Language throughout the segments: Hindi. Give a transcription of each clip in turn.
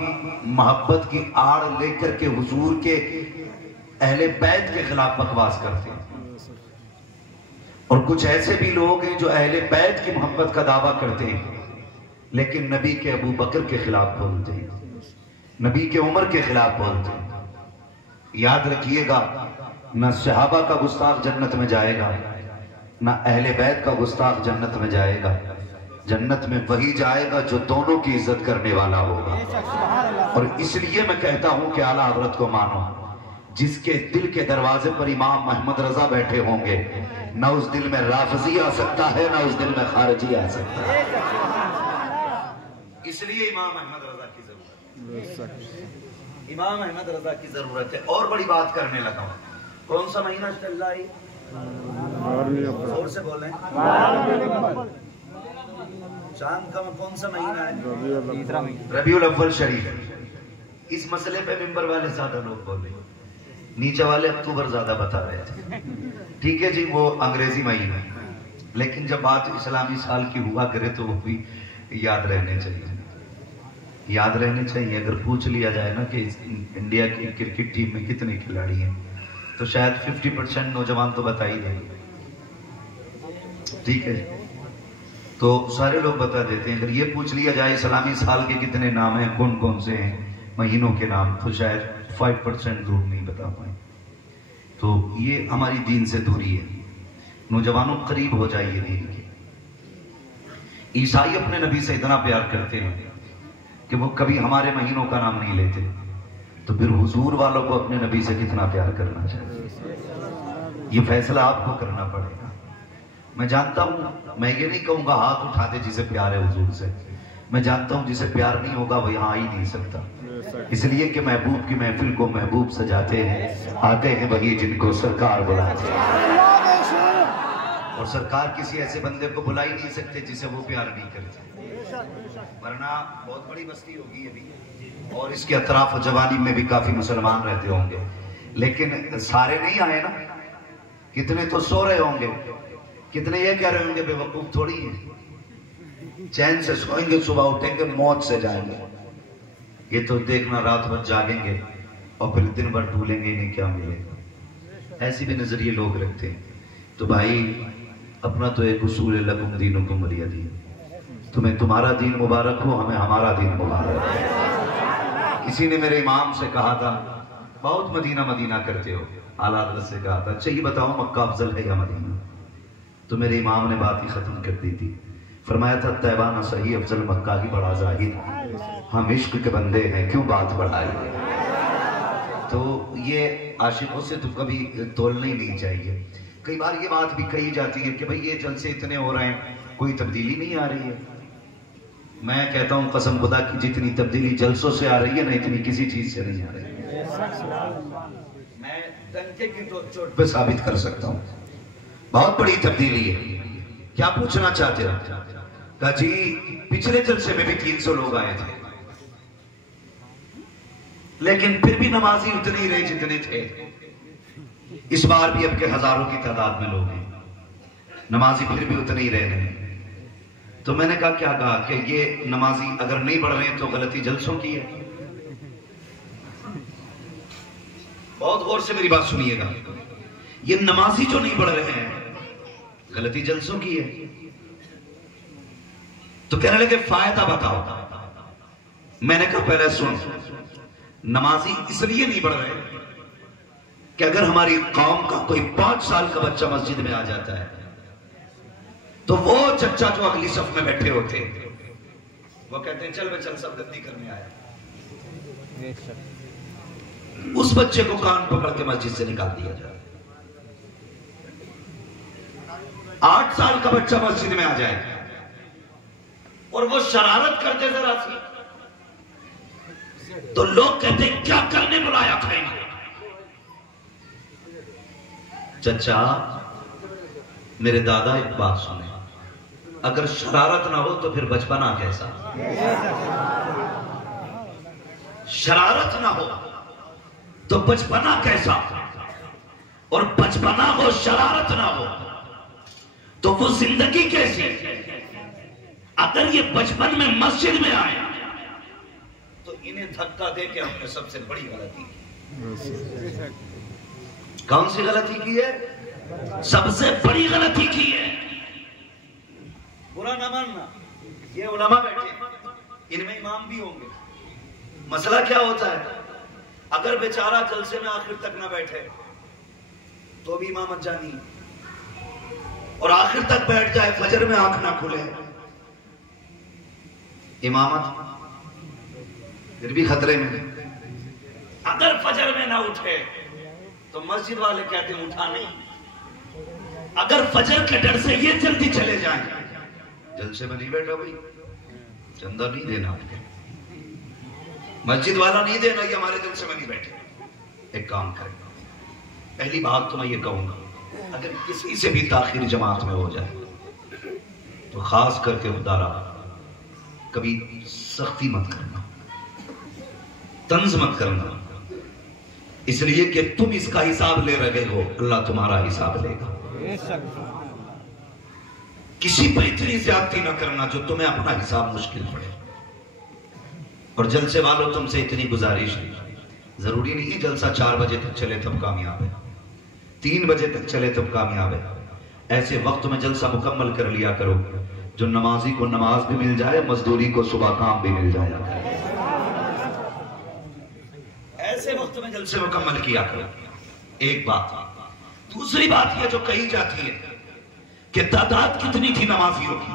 मोहब्बत की आड़ लेकर के हुजूर के अहले बैत के खिलाफ बकवास करते हैं। और कुछ ऐसे भी लोग हैं जो अहले बैत की मोहब्बत का दावा करते हैं लेकिन नबी के अबू बकर के खिलाफ बोलते हैं, नबी के उमर के खिलाफ बोलते हैं। याद रखिएगा, न सहाबा का गुस्ताख जन्नत में जाएगा, न अहले बैत का गुस्ताख जन्नत में जाएगा। जन्नत में वही जाएगा जो दोनों की इज्जत करने वाला होगा। और इसलिए मैं कहता हूं कि आला हजरत को मानो, जिसके दिल के दरवाजे पर इमाम मोहम्मद रजा बैठे होंगे, न उस दिल में राफजी आ सकता है, न उस दिल में खारजी आ सकता है। इसलिए इमाम अहमद रजा की जरूरत है, इमाम अहमद रजा की जरूरत है। और बड़ी बात करने लगा, कौन सा महीना चल रहा है? जोर से बोलें। चांद का कौन सा महीना है? रबीउल अव्वल शरीफ। इस मसले पे मिंबर वाले ज्यादा लोग बोले, नीचे वाले अक्टूबर ज्यादा बता रहे थे। ठीक है जी, वो अंग्रेजी महीना है, लेकिन जब बात इस्लामी साल की हुआ करे तो वो भी याद रहने चाहिए, याद रहने चाहिए। अगर पूछ लिया जाए ना कि इंडिया की क्रिकेट टीम में कितने खिलाड़ी हैं, तो शायद 50% नौजवान तो बता ही देंगे। ठीक है, तो सारे लोग बता देते हैं। अगर ये पूछ लिया जाए इस्लामी साल के कितने नाम हैं, कौन कौन से हैं महीनों के नाम, तो शायद 5% लोग नहीं बता पाए। तो ये हमारी दीन से दूरी है। नौजवानों करीब हो जाइए दीन के। ईसाई अपने नबी से इतना प्यार करते हैं कि वो कभी हमारे महीनों का नाम नहीं लेते, तो फिर हुजूर वालों को अपने नबी से कितना प्यार करना चाहिए, ये फैसला आपको करना पड़ेगा। मैं जानता हूं, मैं ये नहीं कहूंगा हाथ उठा दे जिसे प्यार है हुजूर से। मैं जानता हूं जिसे प्यार नहीं होगा वो यहाँ आ ही नहीं सकता, इसलिए कि महबूब की महफिल को महबूब सजाते हैं, आते हैं वही जिनको सरकार बुलाते हैं। और सरकार किसी ऐसे बंदे को बुला ही नहीं सकते जिसे वो प्यार नहीं करते, वरना बहुत बड़ी बस्ती होगी अभी, और इसके अतराफ जवानी में भी काफी मुसलमान रहते होंगे, लेकिन सारे नहीं आए ना। कितने तो सो रहे होंगे, कितने ये कह रहे होंगे बेवकूफ थोड़ी है, चैन से सोएंगे, सुबह उठेंगे मौत से जाएंगे। ये तो देखना रात भर जागेंगे और फिर दिन भर ढूलेंगे, इन्हें क्या मिलेगा। ऐसी भी नजरिए लोग रखते हैं। तो भाई अपना तो एक उसूल है, लकुम दीनुकुम वलिय दीन। तुम्हें तुम्हारा दीन मुबारक हो, हमें हमारा दीन मुबारक हो। किसी ने मेरे इमाम से कहा था, बहुत मदीना मदीना करते हो, आला हज़रत से कहा था, अच्छा ये बताओ मक्का अफजल है या मदीना? तो मेरे इमाम ने बात ही खत्म कर दी थी। फरमाया था तैबा न सही अफजल मक्का ही बड़ा जाहिद, हम इश्क के बंदे हैं क्यों बात बढ़ाई। तो ये आशिकों से तो कभी तोलना ही नहीं चाहिए। कई बार ये बात भी कही जाती है कि भाई ये जलसे इतने हो रहे हैं, कोई तब्दीली नहीं आ रही है। मैं कहता हूँ कसम खुदा की, जितनी तब्दीली जलसों से आ रही है ना, इतनी किसी चीज से नहीं आ रही है। मैं डंके की चोट पे साबित कर सकता हूँ, बहुत बड़ी तब्दीली है। क्या पूछना चाहते हो? कहा जी पिछले जलसे में भी 300 लोग आए थे, लेकिन फिर भी नमाजी उतने ही रहे जितने थे। इस बार भी अब के हजारों की तादाद में लोग हैं, नमाजी फिर भी उतने ही रह रहे हैं। तो मैंने कहा क्या कहा कि ये नमाजी अगर नहीं बढ़ रहे हैं तो गलती जलसों की है। बहुत गौर से मेरी बात सुनिएगा, ये नमाजी जो नहीं बढ़ रहे हैं गलती जलसों की है। तो कहने लगे फायदा बताओ। मैंने कहा पहले सुन, नमाजी इसलिए नहीं बढ़ रहे कि अगर हमारी कौम का कोई 5 साल का बच्चा मस्जिद में आ जाता है तो वो चच्चा जो अगली सफ में बैठे होते वो कहते हैं चल बे चल, सब गद्दी करने आया। उस बच्चे को कान पकड़ के मस्जिद से निकाल दिया जाए। 8 साल का बच्चा मस्जिद में आ जाए और वो शरारत करते जरा सी, तो लोग कहते हैं क्या करने बुलाया था इन्हें। चचा मेरे दादा एक बात सुने, अगर शरारत ना हो तो फिर बचपना कैसा? शरारत ना हो तो बचपना कैसा? और बचपना हो शरारत ना हो तो वो जिंदगी कैसी? अगर ये बचपन में मस्जिद में आए तो इन्हें धक्का दे के हमने सबसे बड़ी गलती की। कौन सी गलती की है? सबसे बड़ी गलती की है। बुरा ना मानना, ये उलमा बैठे, इनमें इमाम भी होंगे। मसला क्या होता है, अगर बेचारा जलसे में आखिर तक ना बैठे तो भी इमामत जानी, और आखिर तक बैठ जाए, फजर में आंख ना खुले, इमामत फिर भी खतरे में। अगर फजर में ना उठे तो मस्जिद वाले कहते हैं उठा नहीं। अगर फजर के डर से ये जल्दी चले जाएं, जलसे में नहीं बैठा भाई, चंदा नहीं देना, मस्जिद वाला नहीं देना, ये हमारे जलसे में नहीं बैठे। एक काम करें, पहली बात तो मैं ये कहूंगा, अगर किसी से भी ताखिर जमात में हो जाए तो खास करके खुदारा कभी सख्ती मत करना, तंज मत करना, इसलिए कि तुम इसका हिसाब ले रहे हो, अल्लाह तुम्हारा हिसाब लेगा। किसी पर इतनी ज्यादती न करना जो तुम्हें अपना हिसाब मुश्किल पड़े। और जलसे वालों तुमसे इतनी गुजारिश है, जरूरी नहीं जलसा 4 बजे तक चले तब कामयाब है, 3 बजे तक चले तब कामयाब है। ऐसे वक्त में जलसा मुकम्मल कर लिया करो जो नमाजी को नमाज भी मिल जाए, मजदूरी को सुबह काम भी मिल जाए। ऐसे वक्त में जलसे मुकम्मल किया करो। एक बात। दूसरी बात यह जो कही जाती है कि तादाद कितनी थी नमाजियों की,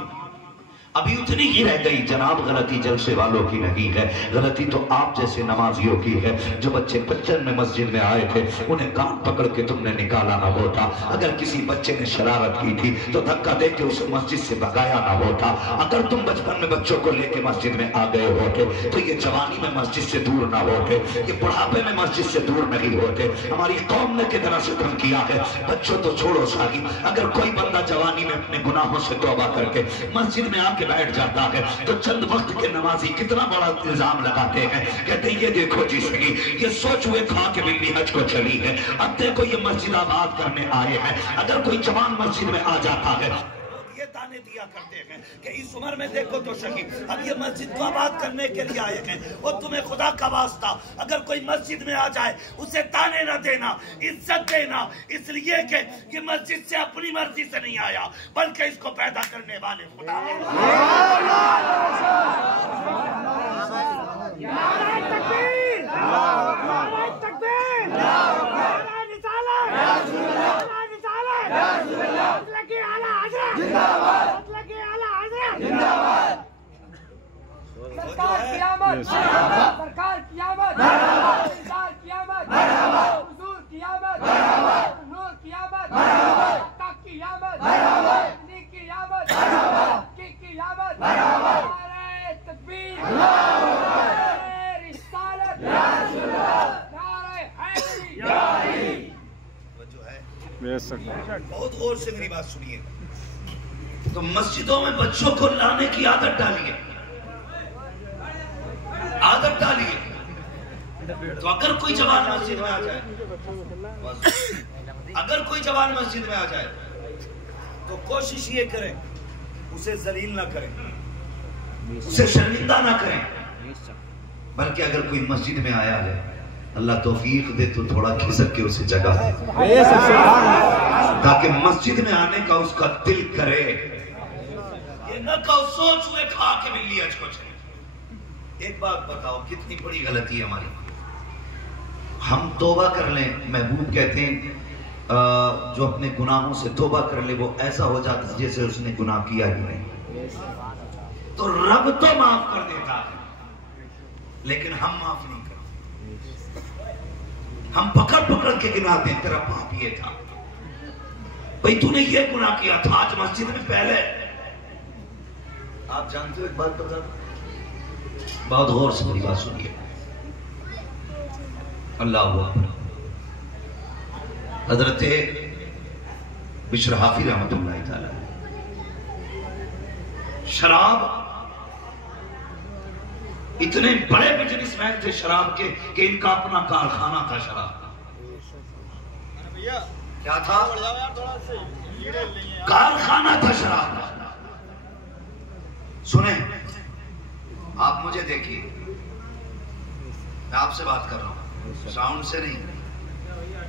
अभी उतनी ही रह गई। जनाब गलती जलसे वालों की नहीं है, गलती तो आप जैसे नमाजियों की है। जो बच्चे बचपन में मस्जिद में आए थे उन्हें कान पकड़ के तुमने निकाला ना होता। अगर किसी बच्चे ने शरारत की थी तो धक्का दे के उसे मस्जिद से भगाया ना होता। अगर तुम बचपन में बच्चों को लेके मस्जिद में आ गए होते तो ये जवानी में मस्जिद से दूर ना होते, ये बुढ़ापे में मस्जिद से दूर नहीं होते। हमारी कौम ने कितना सितम किया है, बच्चों तो छोड़ो सारी, अगर कोई बंदा जवानी में अपने गुनाहों से तौबा करके मस्जिद में आके बैठ जाता है तो चंद वक्त के नमाजी कितना बड़ा इल्जाम लगाते हैं, कहते हैं ये देखो जिसकी ये सोच हुए खा के बिल्ली हज को चली है, अब देखो ये मस्जिद आबाद करने आए हैं। अगर कोई जवान मस्जिद में आ जाता है, ये ताने दिया करते हैं कि इस उम्र में देखो तो सही, अब ये मस्जिद को आबाद करने के लिए आए हैं। और तुम्हें खुदा का वास्ता अगर कोई मस्जिद में आ जाए उसे ताने न देना, इज्जत देना, इसलिए कि ये मस्जिद से अपनी मर्जी से नहीं आया बल्कि इसको पैदा करने वाले खुदा ने। सरकार कियामत, सरकार कियामत, हुजूर कियामत, नूर कियामत, कियामत, नी कियामत, की कियामत, नारे तकबीर, नारे रिसालत, नारे हैदरी। बहुत गौर से मेरी बात सुनिए। तो मस्जिदों में बच्चों को लाने की आदत डालिए, आदत डालिए। तो अगर कोई जवान मस्जिद में आ जाए, अगर कोई जवान मस्जिद में आ जाए तो कोशिश ये करें उसे जलील ना करें, उसे शर्मिंदा ना करें, बल्कि अगर कोई मस्जिद में आया है अल्लाह तौफीक दे तो थोड़ा खिसक के उसे जगह दे, ताकि मस्जिद में आने का उसका दिल करे। ये न कहो सोच हुए खा के बिल्ली हज को चले। एक बात बताओ कितनी बड़ी गलती है हमारी। हम तौबा कर लें, महबूब कहते हैं जो अपने गुनाहों से तौबा कर ले वो ऐसा हो जाता है जैसे उसने गुनाह किया ही नहीं। तो रब तो माफ कर देता है लेकिन हम माफ नहीं करते। हम पकड़ पकड़ के गिनाते हैं, तेरा पाप ये था भाई, तूने ये गुनाह किया था आज मस्जिद में पहले। आप जानते हो एक बात बता, बहुत गौर से मेरी बात सुनिए। अल्लाह अकबर। हजरत बिशर हाफी रहमतुल्लाह तआला, शराब इतने बड़े बिजनेसमैन थे शराब के कि इनका अपना कारखाना था शराब का। क्या था? कारखाना था शराब का। सुने आप मुझे देखिए, मैं आपसे बात कर रहा हूँ, साउंड से नहीं।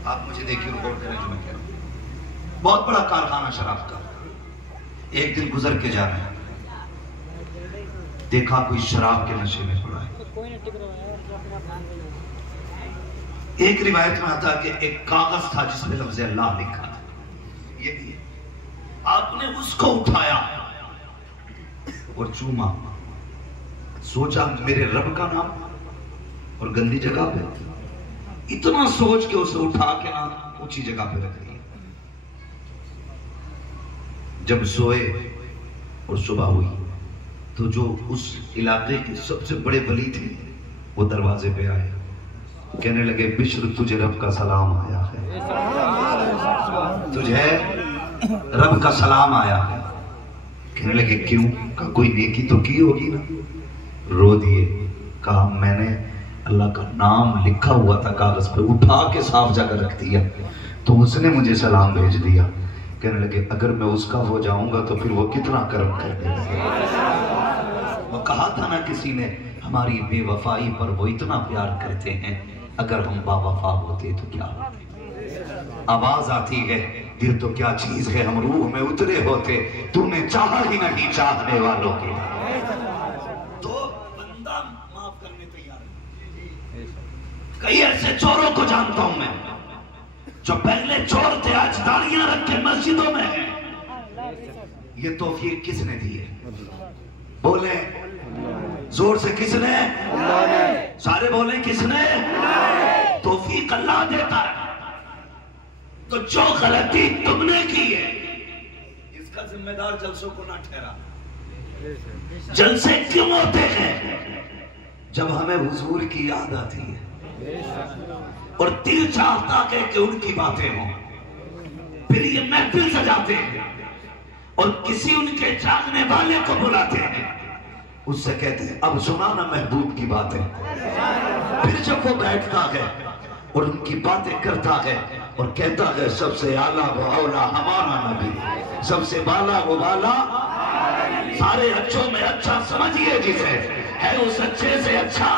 आप मुझे देखिए, रिकॉर्ड करें जो मैं कह रहा हूँ। बहुत बड़ा कारखाना शराब का। एक दिन गुजर के जा रहे हैं, देखा कोई शराब के नशे में पड़ा है। एक रिवायत में आता है कि एक कागज था जिसमें लफ्ज़ अल्लाह लिखा था। ये भी है। आपने उसको उठाया और चूमा, सोचा मेरे रब का नाम, और गंदी जगह पे इतना सोच के उसे उठा के ना ऊंची जगह पे रख दिया। जब सोए और सुबह हुई तो जो उस इलाके के सबसे बड़े वली थे वो दरवाजे पे आए, कहने लगे बिश्र तुझे रब का सलाम आया है, तुझे रब का सलाम आया है। कहने लगे क्यों? कहा कोई नेकी तो की होगी ना। रो दिए। कहा मैंने अल्लाह का नाम लिखा हुआ था कागज पे, उठा के साफ जगह रख दिया तो उसने मुझे सलाम भेज दिया। कहने लगे अगर मैं उसका हो जाऊंगा तो फिर वो कितना कर्म कर देगा। वो कहा था ना किसी ने, हमारी बेवफाई पर वो इतना प्यार करते हैं, अगर हम बावफा होते तो क्या होते। आवाज आती है दिल तो क्या चीज है, हम रूह में उतरे होते, तूने चाहा ही नहीं चाहने वालों के। तो बंदा माफ करने तैयार है। कई ऐसे चोरों को जानता हूं मैं जो पहले चोर थे, आज दाढ़ियां रख के मस्जिदों में है। ये तौफीक किसने दी है? बोले जोर से, किसने? सारे बोले किसने? तौफीक अल्लाह देता है। तो जो गलती तुमने की है इसका जिम्मेदार जलसों को ना ठहरा। जलसे क्यों होते हैं? जब हमें हुजूर की याद आती है और दिल चाहता है कि उनकी बातें हों, फिर ये महफिल सजाते हैं और किसी उनके चाहने वाले को बुलाते हैं, उससे कहते हैं अब सुना ना महबूब की बातें। फिर जब वो बैठता है और उनकी बातें करता है और कहता है सबसे आला वो औला हमारा नबी, सबसे बाला वो बाला, सारे अच्छों में अच्छा समझिए जिसे, है उस अच्छे से अच्छा,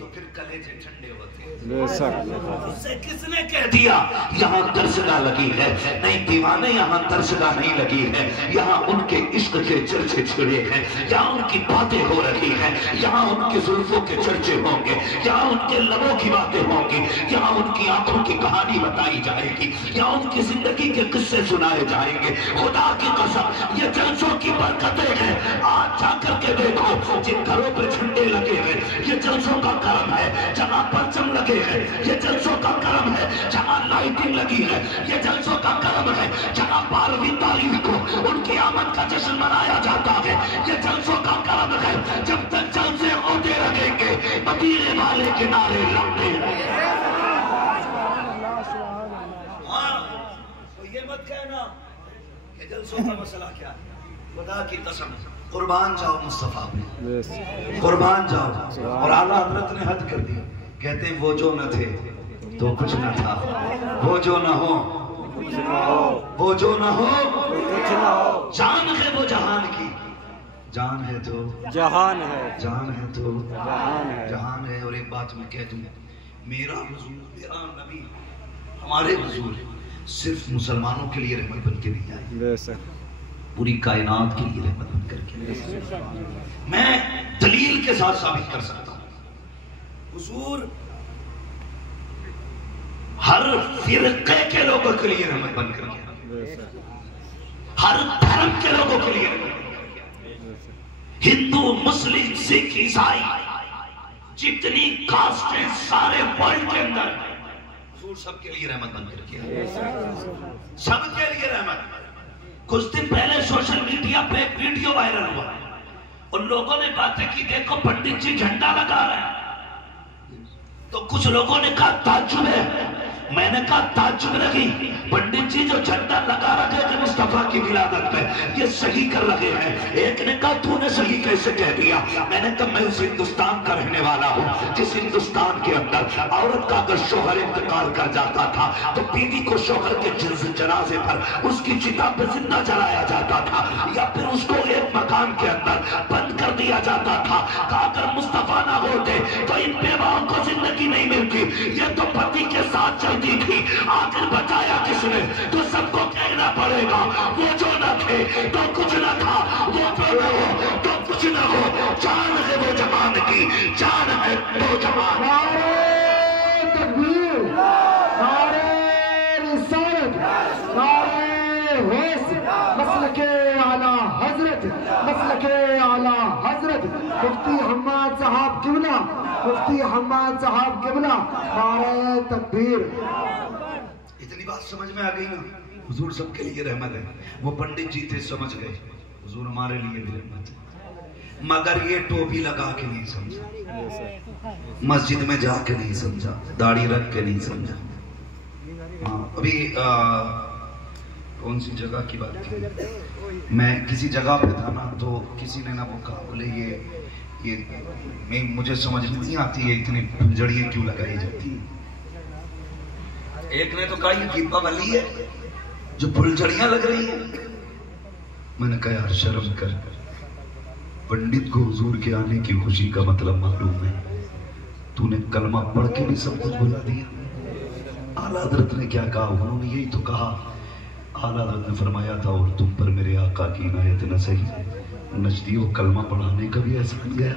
तो फिर कलेजे ठंडे होते हैं। उससे किसने कह दिया यहाँ दरसगाह लगी है? नहीं दीवाने, यहाँ दरसगाह नहीं लगी है। यहाँ उनके इश्क के चर्चे छिड़े हैं, यहाँ उनकी बातें हो रही हैं, यहाँ उनके जुल्फों के चर्चे होंगे, यहाँ उनके लबों की बातें होंगी, यहाँ उनकी आंखों की कहानी बताई जाएगी, यहाँ उनकी जिंदगी के किस्से सुनाए जाएंगे। खुदा की कसम ये जलसों की बरकतें हैं। आज जाकर के देखो जिन घरों पर झंडे लगे हैं, ये जलसों का करम है। जहाँ परचम लगे हैं, ये जलसों का करम है। जहाँ लाइटिंग लगी है, ये जलसों का करम है। जहाँ 12वीं तारीख को उनकी आमद का जश्न मनाया जाता है, ये जलसों का करम है। जब तक जलसे होते रहेंगे मदीने वाले किनारे लगते रहेंगे। हाँ, तो ये मत कहना कि जलसों का मसला क्या है। खुदा की कसम कुर्बान जाओ मुस्तफा पे, कुर्बान जाओ। और आला हजरत ने हद कर दिया, कहते वो जो न थे तो कुछ न था, वो जो न हो वो जो न हो कुछ न हो। जान है वो जहान की, जान है तो जहान है, जान है तो जहान है, जहान है। और एक बात मैं कह दूं, मेरा हुजूर, मेरा नबी, हमारे हुजूर सिर्फ मुसलमानों के लिए रहमत बन के नहीं आए, पूरी कायनात के लिए रहमत बन करके। मैं दलील के साथ साबित कर सकता हूं, हुजूर हर फिरके के लोगों के लिए रहमत बन करके, हर धर्म के लोगों के लिए रहमत बन करके। हिंदू, मुस्लिम, सिख, ईसाई, जितनी कास्टें सारे वर्ल्ड के अंदर, हुजूर सबके लिए रहमत बन करके, सबके लिए रहमत। कुछ दिन पहले सोशल मीडिया पे एक वीडियो वायरल हुआ और लोगों ने बातें की, देखो पंडित जी झंडा लगा रहे हैं। तो कुछ लोगों ने कहा ताज्जुब है, मैंने कहा ताज्जुब नहीं, पंडित जी जो झंडा लगा रखे थे मुस्तफा की विलादत पे, ये सही कर रहे हैं। एक ने कहा तूने सही कैसे कह दिया? मैंने कहा मैं उस हिंदुस्तान का रहने वाला हूँ जिस हिंदुस्तान के अंदर औरत का अगर शोहर इंतकाल कर जाता था तो बीवी को शोहर के जनाजे पर उसकी चिता पर जिंदा जलाया जाता था, या फिर उसको एक मकान के अंदर बंद कर दिया जाता था। अगर मुस्तफा ना होते तो इन जिंदगी नहीं मिलती, ये तो पति के साथ चलती थी। आखिर बचाया किसने? तो सबको कहना पड़ेगा, वो जो न थे तो कुछ न था, वो जो न हो तो कुछ न हो। जान है वो जहान की, जान है वो जहान। नारे तकबीर, नारे रिसालत, नारे होश, मसलके आला हजरत, मसलके आला हजरत मुफ्ती हम्माद साहब किबला, मुफ्ती हम्माद साहब किबला। नारे तकबीर। इतनी बात समझ में आ गई ना, हुजूर सबके लिए रहमत है। वो पंडित जी थे, समझ गए, हुजूर हमारे लिए भी रहमत है। मगर ये टोपी लगा के नहीं समझा, मस्जिद में जाके नहीं समझा, दाढ़ी रख के नहीं समझा। हाँ, अभी कौन सी जगह की बात की, मैं किसी जगह पे था ना, तो किसी ने ना वो कहा, बोले ये मुझे समझ में नहीं आती है इतनी फुलझड़ियाँ क्यों लगाई जाती हैं। एक ने तो कहा ये दीपावली है जो फुलझड़ियाँ लग रही हैं। मैंने कहा यार शर्म कर, पंडित को हुजूर के आने की खुशी का मतलब मालूम है, तूने कलमा पढ़ के भी सब कुछ भुला दिया। आला हज़रत ने क्या कहा, उन्होंने यही तो कहा। आला हज़रत ने फरमाया था, और तुम पर मेरे आका की इनायत न सही, नजदीक कलमा पढ़ाने का भी ऐसा बन गया।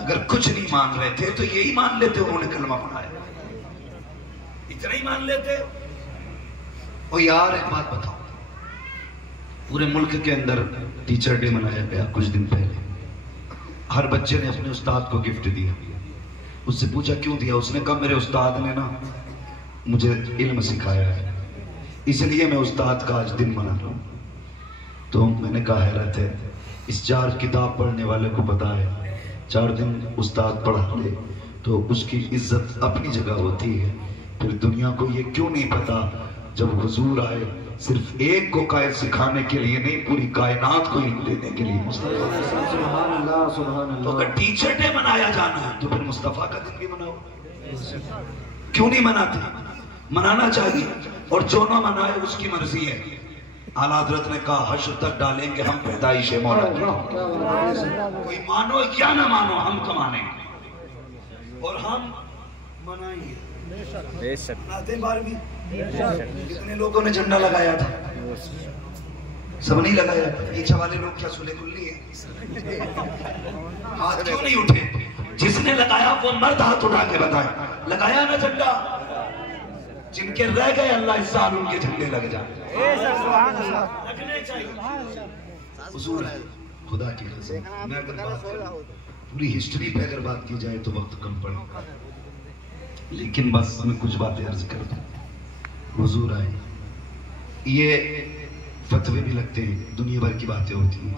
अगर कुछ नहीं मान रहे थे तो यही मान लेते उन्होंने कलमा पढ़ाया, इतना ही मान लेते। और यार एक बात बताओ, पूरे मुल्क के अंदर टीचर डे मनाया गया कुछ दिन पहले। हर बच्चे ने अपने उस्ताद को गिफ्ट दिया। उससे पूछा क्यों दिया, उसने कहा मेरे उस्ताद ने ना मुझे इल्म सिखाया है, इसलिए मैं उस्ताद का आज दिन मना रहा हूँ। तो मैंने कहा हैरत है, इस 4 किताब पढ़ने वाले को पता है 4 दिन उस्ताद पढ़ा ले तो उसकी इज्जत अपनी जगह होती है, फिर दुनिया को ये क्यों नहीं पता जब हुजूर आए सिर्फ एक को कायद सिखाने के लिए नहीं, पूरी कायनात को इल्म देने के लिए। सुभान अल्लाह, सुभान तो अगर अल्लाह। टीचर डे मनाया जाना है तो फिर मुस्तफा का दिन भी मनाओ, क्यों नहीं मनाते? मनाना चाहिए, और जो ना मनाए उसकी मर्जी है। आला हज़रत ने कहा हश्र तक डालेंगे हम पैदाइश मौला की, कोई मानो या ना मानो हम तो मानेंगे और हम मनाएंगे। मनाते 12वीं, कितने लोगों ने झंडा लगाया था? सब नहीं लगाया। पीछे वाले लोग क्या सुले कुल्ली है? हाथ क्यों नहीं उठे? जिसने लगाया वो मर्द हाथ उठा के बताए, लगाया ना झंडा? जिनके रह गए अल्लाह इस साल उनके झंडे लग जाए, लगने चाहिए। हुजूर है खुदा की कसम, मैं अगर बात करूं पूरी हिस्ट्री पे अगर बात की जाए तो वक्त कम पड़ेगा, लेकिन बस मैं कुछ बातें अर्ज कर दूं। हुजूर आए, ये फतवे भी लगते हैं, दुनिया भर की बातें होती हैं।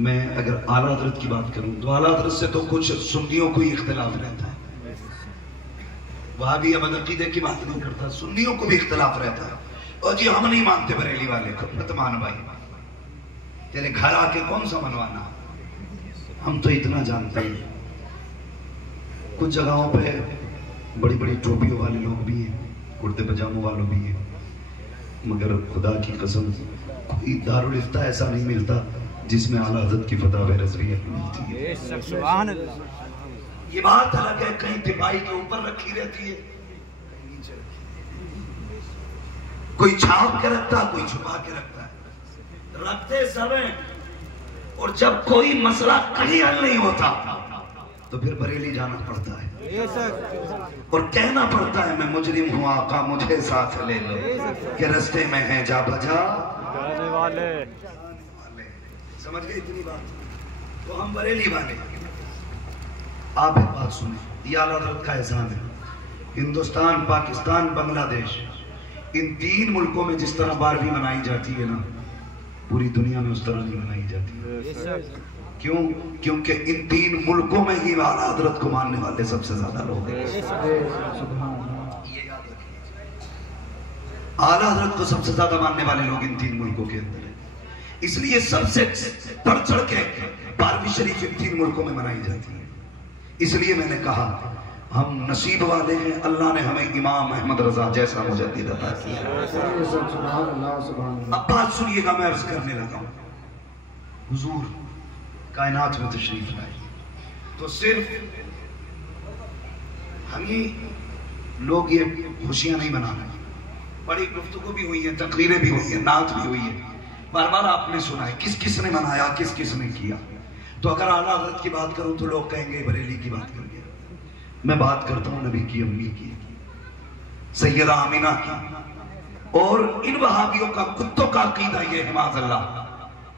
मैं अगर आला हज़रत की बात करूं तो आला हज़रत से तो कुछ सुन्नियों को ही इख्तिलाफ रहता है, वहां भी अब अकीदे की बात नहीं करता, सुन्नियों को भी इख्तिलाफ रहता है। और जी हम नहीं मानते बरेली वाले को, मत मान भाई, तेरे घर आके कौन सा मनवाना। हम तो इतना जानते हैं, कुछ जगहों पे बड़ी बड़ी टोपियों वाले लोग भी हैं, कुर्ते पजामों वालों भी हैं, मगर खुदा की कसम कोई दारुल इफ्ता ऐसा नहीं मिलता जिसमें आला हज़रत की फतवा रज़वियत मिलती है। सुभान अल्लाह। ये बात अलग है, कहीं तिपाही के ऊपर रखी रहती है, नीचे कोई छाप के रखता है, कोई छुपा के रखता है, रखते सब हैं। और जब कोई मसला कहीं हल नहीं होता तो फिर बरेली जाना पड़ता है और कहना पड़ता है मैं मुजरिम हूं आका मुझे साथ ले लो, कि रास्ते में है जा बजा जाने वाले। समझ गए इतनी बात? तो हम बरेली वाले। आप एक बात सुने, ये आला हज़रत का एहसान है। हिंदुस्तान, पाकिस्तान, बांग्लादेश, इन 3 मुल्कों में जिस तरह 12वीं मनाई जाती है ना, पूरी दुनिया में उस तरह नहीं मनाई जाती। क्यों? क्योंकि इन 3 मुल्कों में ही आला हज़रत को मानने वाले सबसे ज्यादा लोग हैं। ये याद रखिए, आला हज़रत को सबसे ज्यादा मानने वाले लोग इन 3 मुल्कों के अंदर हैं। इसलिए सबसे बढ़ चढ़ के 12वीं शरीफ इन 3 मुल्कों में मनाई जाती है। इसलिए मैंने कहा हम नसीब वाले हैं, अल्लाह ने हमें इमाम अहमद रजा जैसा मुजद्दिद अता किया। अब बात सुनिएगा, मैं अर्ज करने लगा हूं। हुजूर कायनात में तशरीफ लाए तो सिर्फ हम ही लोग ये खुशियां नहीं मना रहे। बड़ी गुफ्तगू भी हुई है, तकरीरें भी हुई है, नात भी हुई है, बार बार आपने सुना है किस किस ने मनाया, किस किस ने किया। तो अगर आला हज़रत की बात करूं तो लोग कहेंगे बरेली की बात कर गया। मैं बात करता हूं नबी की अम्मी की, सैयदा आमिना की। और इन वहाबियों का कुत्तों का अकीदा ये है माज़अल्लाह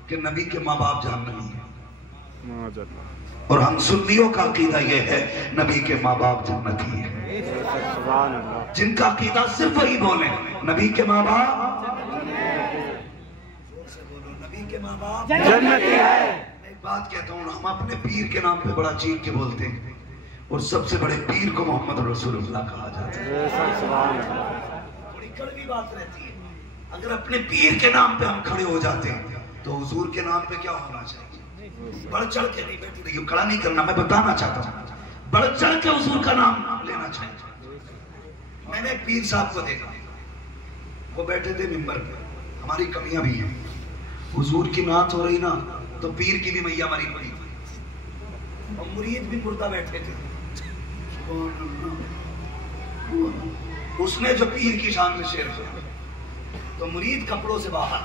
कि नबी के माँ बाप जहन्नमी है, और हम सुन्नियों का अकीदा ये है नबी के माँ बाप जन्नती है। जिनका अकीदा सिर्फ वही बोले नबी के माँ बाप, नबी के माँ बाप जन्नती है। मैं एक बात कहता हूँ, हम अपने पीर के नाम पे बड़ा चीख के बोलते हैं, और सबसे बड़े पीर को मोहम्मद रसूलुल्लाह कहा जाता है। बड़ी कड़वी बात रहती है। अगर अपने पीर के नाम पे हम खड़े हो जाते हैं तो हुजूर के नाम पे क्या होना चाहिए? बढ़ चढ़ के नहीं, बैठी रहिए, खड़ा नहीं करना, मैं बताना चाहता हूँ, बढ़ चढ़ के हुजूर का नाम लेना चाहिए। मैंने पीर साहब को देखा, वो बैठे थे मिंबर पे, हमारी कमियां भी हैं, हुजूर की नात हो रही ना तो पीर की भी मैया मरी पड़ी थी, और मुरीद भी मुर्दा बैठे थे। उसने जो पीर की शान में शेर सुना तो मुरीद कपड़ों से बाहर,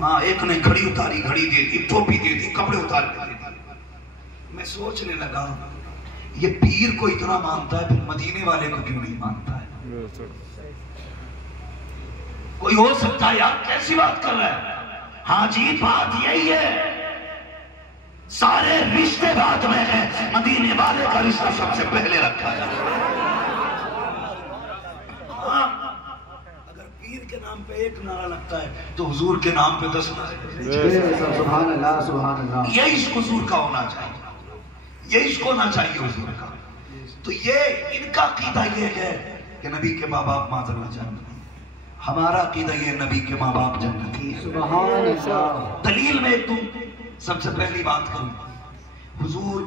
हाँ, एक ने घड़ी उतारी, घड़ी दे दी, टोपी दे दी, कपड़े उतार के दे दी। मैं सोचने लगा ये पीर को इतना मानता है, फिर मदीने वाले को क्यों नहीं मानता है? कोई हो सकता है यार, कैसी बात कर रहा है? हाँ जी, बात यही है, सारे रिश्ते बाद में है, मदीने वाले का रिश्ता सबसे पहले रखा है। हाँ, अगर पीर के नाम पे एक नारा लगता है तो हुजूर के नाम पे 10 नारे। सुभान अल्लाह, सुभान अल्लाह। ये इश्क हुजूर का होना चाहिए, ये इश्क होना चाहिए हुजूर का। तो ये इनका अकीदा ये है कि नबी के माँ बाप माज़अल्लाह जन्नती है, हमारा अकीदा ये नबी के माँ बाप जन्नती है। सुभान अल्लाह। दलील में तुम सबसे पहली बात करूं, हुजूर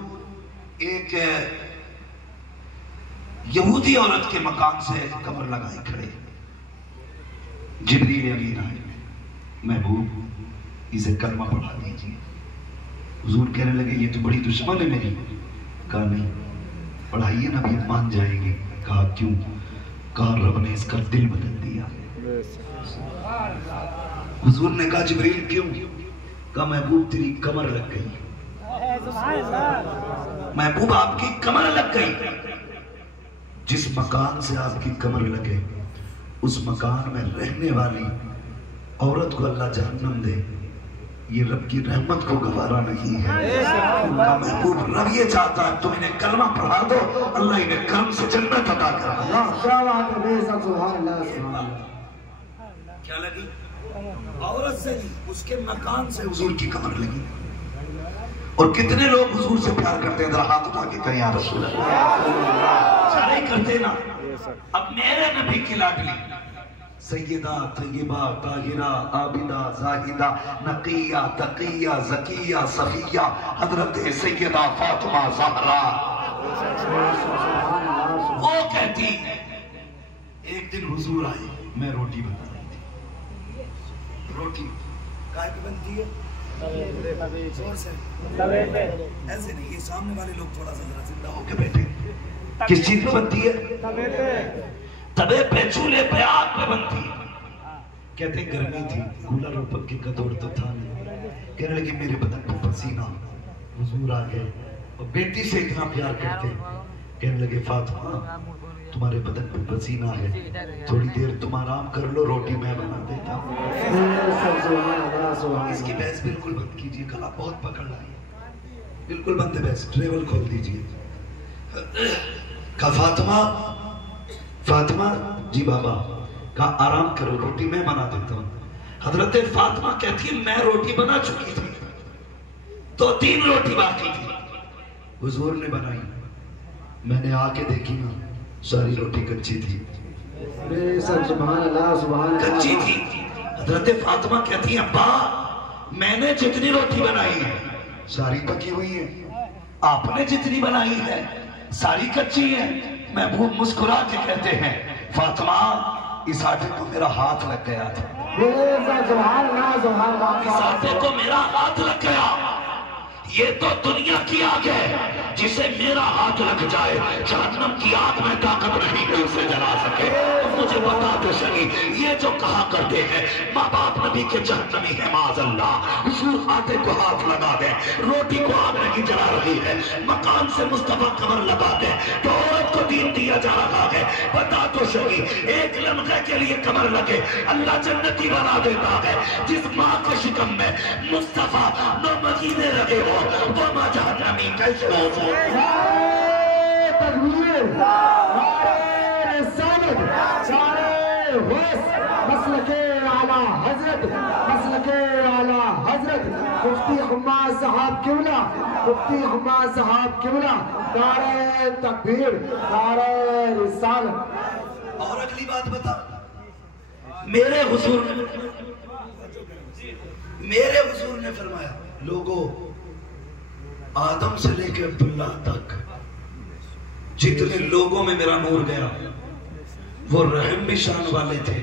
एक यहूदी औरत के मकान से कमर लगाए खड़े, जिब्रील अमीन आए, महबूब इसे कलमा पढ़ा दीजिए। हुजूर कहने लगे ये तो बड़ी दुश्मन है मेरी। कहा नहीं, पढ़ाइए ना, भी मान जाएगी। कहा क्यों? कहा रब ने इसका दिल बदल दिया। हुजूर ने कहा जिब्रील क्यों? कहा महबूब तेरी कमर लग गई, महबूब आपकी कमर लग गई। जिस मकान से आपकी कमर लगे उस मकान में रहने वाली औरत को अल्लाह जहन्नम दे, ये रब की रहमत को गवारा नहीं है। महबूब रब ये चाहता है तुम इन्हें कलमा पढ़ा दो, अल्लाह इन्हें कर्म से जन्नत अता कर। क्या लगी? औरत से नहीं, उसके मकान से हुजूर की कमर लगी। और कितने लोग हुजूर से प्यार करते हैं? जरा हाथ उठा के कहें या रसूल अल्लाह। सारे करते ना। अब मेरे नबी की लाडली सैयदा तय्यबा ताहिरा आबिदा जाहिदा नकिया तकिया ज़किया सफिया हजरत सैयदा फातिमा ज़हरा, वो कहती है एक दिन हुजूर आए, मैं रोटी बना रही थी। रोटी काय पे बनती है? जोर से, ऐसे नहीं, ये सामने वाले लोग थोड़ा सा जरा जिंदा होके बैठे। किस चीज पे बनती है? तवे पे, चूल्हे पे, आग पे बनती है। कहते गर्मी थी, कूलर और पंखे का दौर तो था नहीं। कहने लगे मेरे बदन पे पसीना। हुजूर आ गए और बेटी से इतना प्यार करते, कहने लगे फातिमा तुम्हारे बदन पे पसीना है, थोड़ी देर तुम आराम कर लो, रोटी मैं बना देता हूँ। इसकी बहस बिल्कुल बंद कीजिए, गला बहुत पकड़ रहा है, बिल्कुल बंद है बहस, ट्रेवल खोल दीजिए। कहा फातिमा, फातिमा जी बाबा, कहा आराम करो, रोटी मैं बना देता हूँ। हजरत फातिमा कहती है मैं रोटी बना चुकी थी, तो 3 रोटी बाकी थी, हुजूर ने बनाई, मैंने आके देखी ना, सारी रोटी कच्ची थी, कच्ची थी। हजरत फातिमा कहती है अब्बा मैंने जितनी रोटी बनाई है सारी पकी हुई है, आपने जितनी बनाई है सारी कच्ची है। महबूब मुस्कुरा के कहते हैं फातिमा इस आटे को मेरा हाथ लग गया था, इस आटे को मेरा हाथ लग गया, ये तो दुनिया की आग है, जिसे मेरा हाथ लग जाए जहन्नम की आग में ताकत नहीं कि उसे जला सके। तो मुझे बता दो सही, ये जो कहा करते हैं माँ बाप नबी के जहन्नमी है माज़अल्लाह, हुजूर आटे को हाथ लगा दे, रोटी को आग नहीं जला रही है, मकान से मुस्तफा कमर लगा दे, तो औरत को दीन दिया जा रहा है। बता तो सही, एक लम्हे के लिए कमर लगे अल्लाह जन्नती बना देता है। जिस माँ के शिकम में मुस्तफा 9 महीने रहे हो वो माँ जहन्नमी कैसे हो सकती है? तकबीर, नारे रिसालत, नारे वस, मसलके आला हजरत, मसलके आला हजरत, मुफ्ती हम्माद साहब किबला, मुफ्ती हम्माद साहब किबला, नारे तकबीर, नारे रिसालत। और अगली बात बता, मेरे हुजूर ने फरमाया, लोगों आदम से लेकर अब्दुल्लाह तक जितने लोगों में मेरा नूर गया, वो रहम भी शान वाले थे,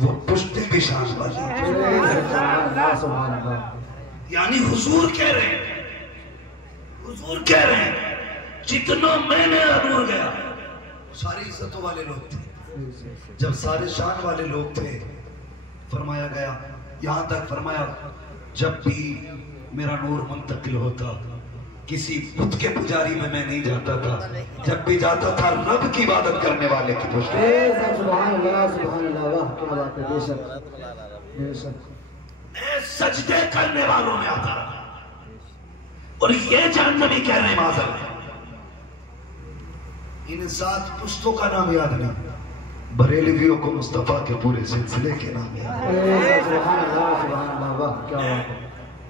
वो पुश्ते भी शान वाले थे। यानी हुजूर कह रहे हैं जितनों में मेरा नूर गया सारी इज्जतों वाले लोग थे। जब सारे शान वाले लोग थे, फरमाया गया, यहां तक फरमाया जब भी मेरा नूर मुंतकिल होता किसी बुत के पुजारी में मैं नहीं जाता था, जब भी जाता था रब की इबादत करने वाले की पुष्टि, सजदे करने वालों में आता रहा। और ये जहन्नमी कह रहे माज़अल्लाह, इन 7 पुश्तों का नाम याद नहीं, बरेलवियों को मुस्तफा के पूरे सिलसिले के नाम याद।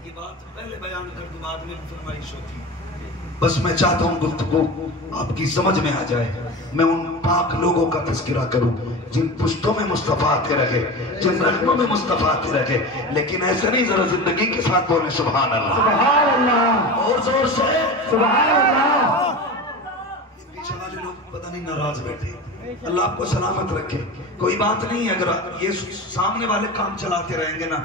ये बात पहले बयान कर दूं, बाद में फरमाइश होती। बस मैं चाहता हूँ गुफ्तगू आपकी समझ में आ जाए, मैं उन पाक लोगों का तज़किरा करूं जिन पुश्तों में मुस्तफा आते रहे, जिन रकमों में मुस्तफा आते रहे। लेकिन ऐसा नहीं, जरा जिंदगी के साथ बोले सुभान अल्लाह, सुभान अल्लाह, और जोर से सुभान अल्लाह। पीछे वाले लोग पता नहीं नाराज बैठे, अल्लाह आपको सलामत रखे। कोई बात नहीं, अगर ये सामने वाले काम चलाते रहेंगे ना